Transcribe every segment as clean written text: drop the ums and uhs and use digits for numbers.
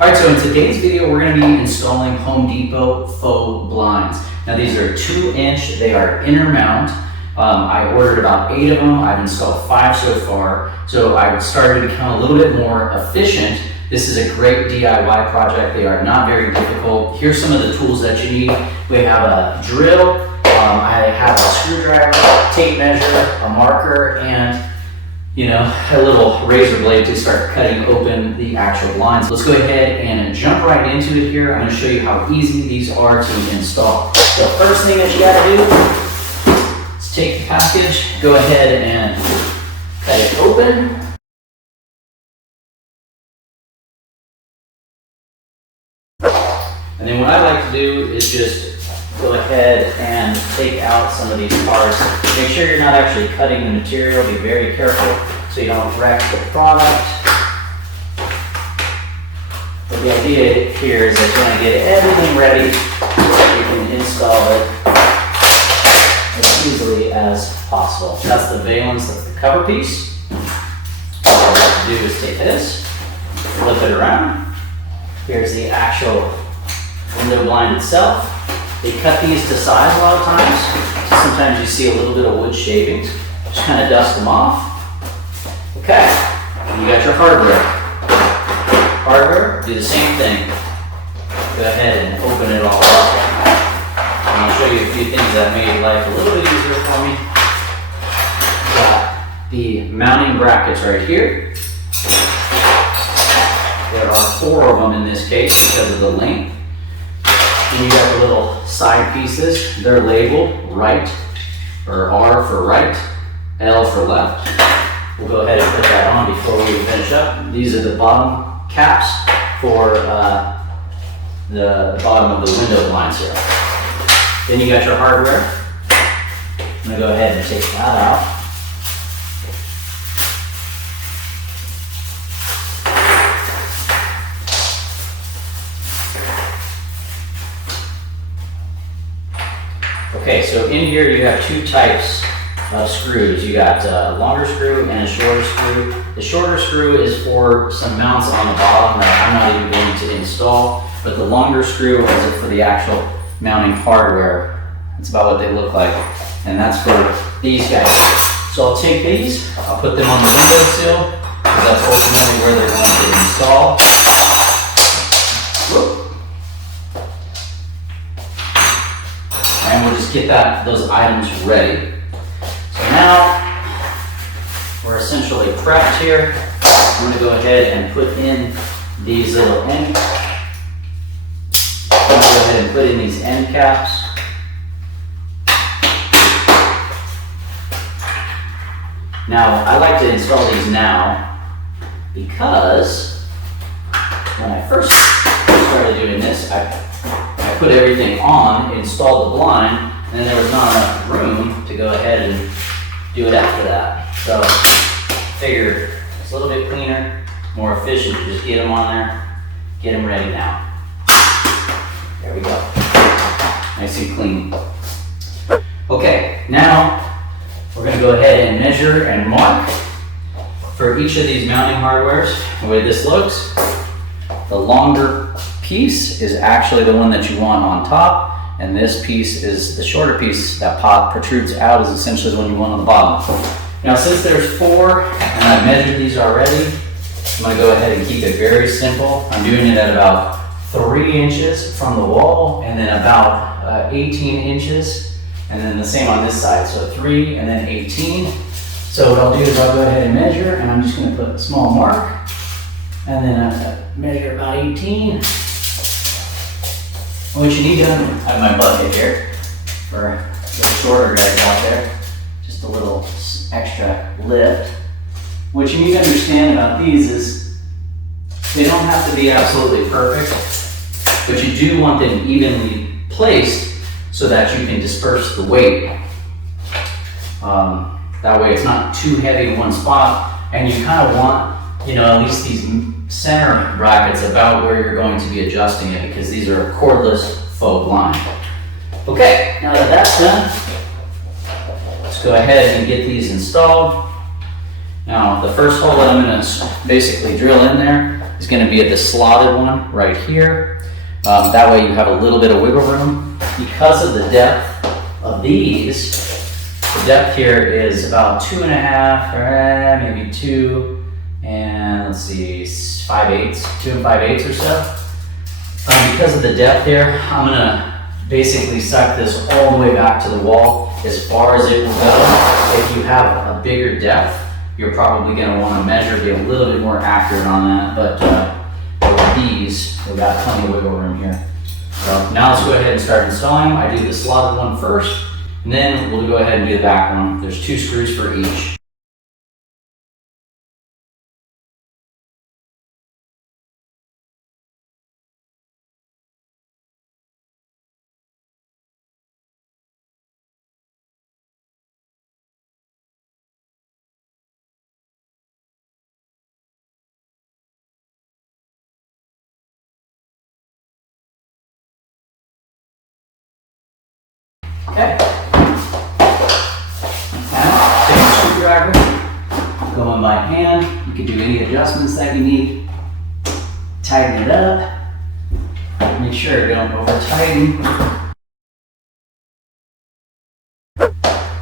Alright, so in today's video, we're going to be installing Home Depot faux blinds. Now these are 2-inch, they are inner mount. I ordered about 8 of them, I've installed 5 so far. So I've started to become a little bit more efficient. This is a great DIY project, they are not very difficult. Here's some of the tools that you need. We have a drill, I have a screwdriver, tape measure, a marker, and a little razor blade to start cutting open the actual blinds. Let's go ahead and jump right into it here. I'm going to show you how easy these are to install. The first thing that you got to do is take the package, go ahead and cut it open. And then what I like to do is just go ahead and take out some of these parts. Make sure you're not actually cutting the material. Be very careful so you don't wreck the product. But the idea here is that you want to get everything ready so that you can install it as easily as possible. That's the valance, that's the cover piece. All I have to do is take this, flip it around. Here's the actual window blind itself. They cut these to size a lot of times, so sometimes you see a little bit of wood shavings. Just kind of dust them off. Okay, and you got your hardware. Hardware, do the same thing. Go ahead and open it all up. And I'll show you a few things that made life a little bit easier for me. Got the mounting brackets right here. There are 4 of them in this case because of the length. And you got the little side pieces. They're labeled right, or R for right, L for left. We'll go ahead and put that on before we finish up. These are the bottom caps for the bottom of the window blinds here. Then you got your hardware. I'm going to go ahead and take that out. Okay, so in here you have 2 types of screws. You got a longer screw and a shorter screw. The shorter screw is for some mounts on the bottom that I'm not even going to install, but the longer screw is for the actual mounting hardware. That's about what they look like, and that's for these guys. So I'll take these, I'll put them on the windowsill, because that's ultimately where they're going to install. Whoop. And we'll just get those items ready. So now we're essentially prepped here. I'm going to go ahead and put in these little end. I'm going to go ahead and put in these end caps. Now I like to install these now because when I first started doing this, I put everything on, installed the blind, and then there was not enough room to go ahead and do it after that. So I figured it's a little bit cleaner, more efficient to just get them on there, get them ready now. There we go. Nice and clean. Okay, now we're going to go ahead and measure and mark for each of these mounting hardwares. The way this looks, the longer piece is actually the one that you want on top, and this piece is the shorter piece that protrudes out, is essentially the one you want on the bottom. Now since there's 4 and I've measured these already, I'm going to go ahead and keep it very simple. I'm doing it at about 3 inches from the wall, and then about 18 inches, and then the same on this side, so 3 and then 18. So what I'll do is I'll go ahead and measure, and I'm just going to put a small mark, and then I measure about 18. What you need to, I have my bucket here for the shorter guys out there, just a little extra lift. What you need to understand about these is they don't have to be absolutely perfect, but you do want them evenly placed so that you can disperse the weight. That way it's not too heavy in one spot, and you kind of want, at least these center brackets about where you're going to be adjusting it, because these are a cordless faux blind. Okay, now that that's done, let's go ahead and get these installed. Now, the first hole that I'm going to basically drill in there is going to be at the slotted one right here. That way you have a little bit of wiggle room. Because of the depth of these, the depth here is about 2.5, maybe 2, and let's see, 5/8, 2 5/8 or so. Because of the depth here, I'm gonna basically suck this all the way back to the wall as far as it will go. If you have a bigger depth, you're probably gonna wanna measure, be a little bit more accurate on that, but with these, we've got plenty of wiggle room here. So now let's go ahead and start installing them. I do the slotted one first, and then we'll go ahead and do the back one. There's 2 screws for each. Okay. Now, take a screwdriver, go in by hand. You can do any adjustments that you need. Tighten it up. Make sure you don't over tighten.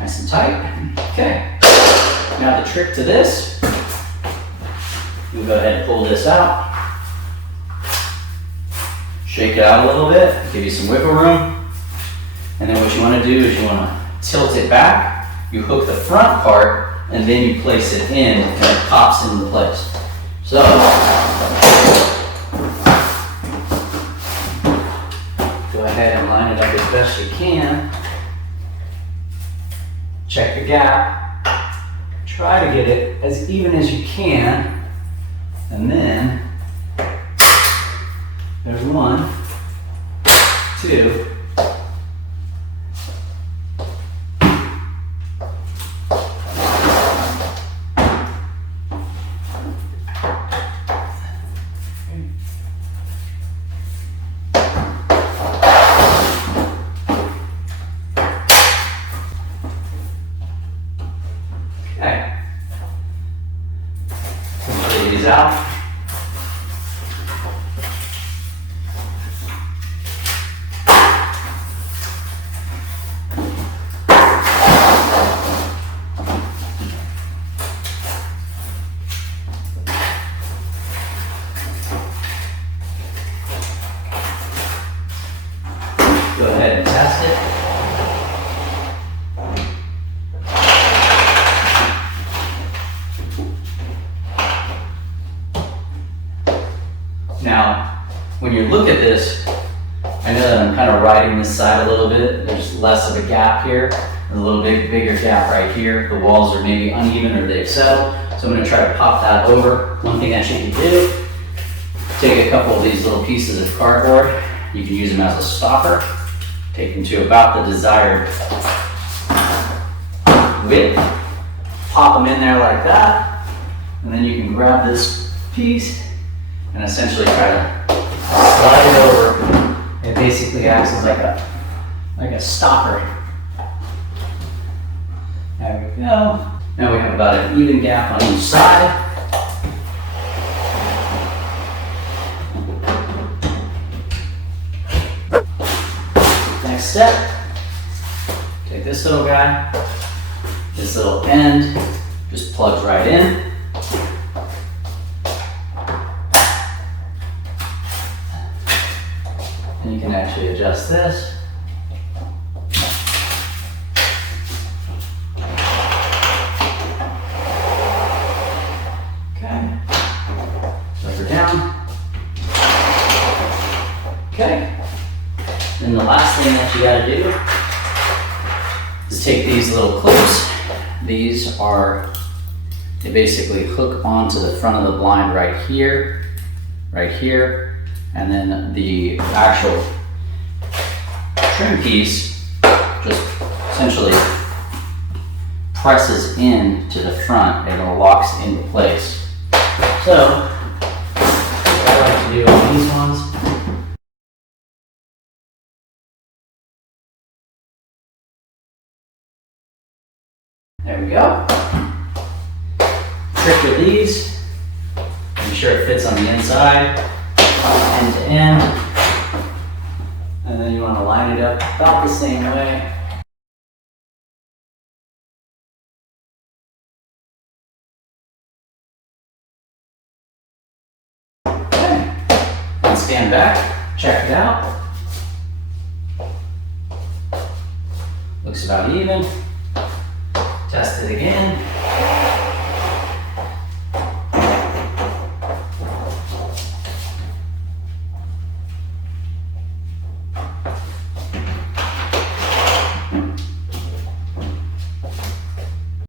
Nice and tight. Okay. Now the trick to this, you go ahead and pull this out. Shake it out a little bit, give you some wiggle room. And then what you want to do is you want to tilt it back, you hook the front part, and then you place it in, and it pops into place. So, go ahead and line it up as best you can. Check the gap. Try to get it as even as you can. And then, there's 1, 2, okay. Pull these out. Go ahead and test it. Now, when you look at this, I know that I'm kind of riding this side a little bit. There's less of a gap here, and a little bit bigger gap right here. The walls are maybe uneven or they've settled, so I'm going to try to pop that over. One thing that you can do, take a couple of these little pieces of cardboard. You can use them as a stopper. Take them to about the desired width. Pop them in there like that, and then you can grab this piece and essentially try to slide it over. It basically acts as like a stopper. There we go. Now we have about an even gap on each side. Next step, take this little guy, this little end just plugs right in. And you can actually adjust this. Okay, lever down. Okay. And the last thing that you gotta do is take these little clips. These are, they basically hook onto the front of the blind right here, and then the actual trim piece just essentially presses in to the front and it locks into place. So, what I like to do on these ones, there we go. Trick with these, make sure it fits on the inside, end to end. And then you want to line it up about the same way. Okay. And stand back, check it out. Looks about even. Test it again.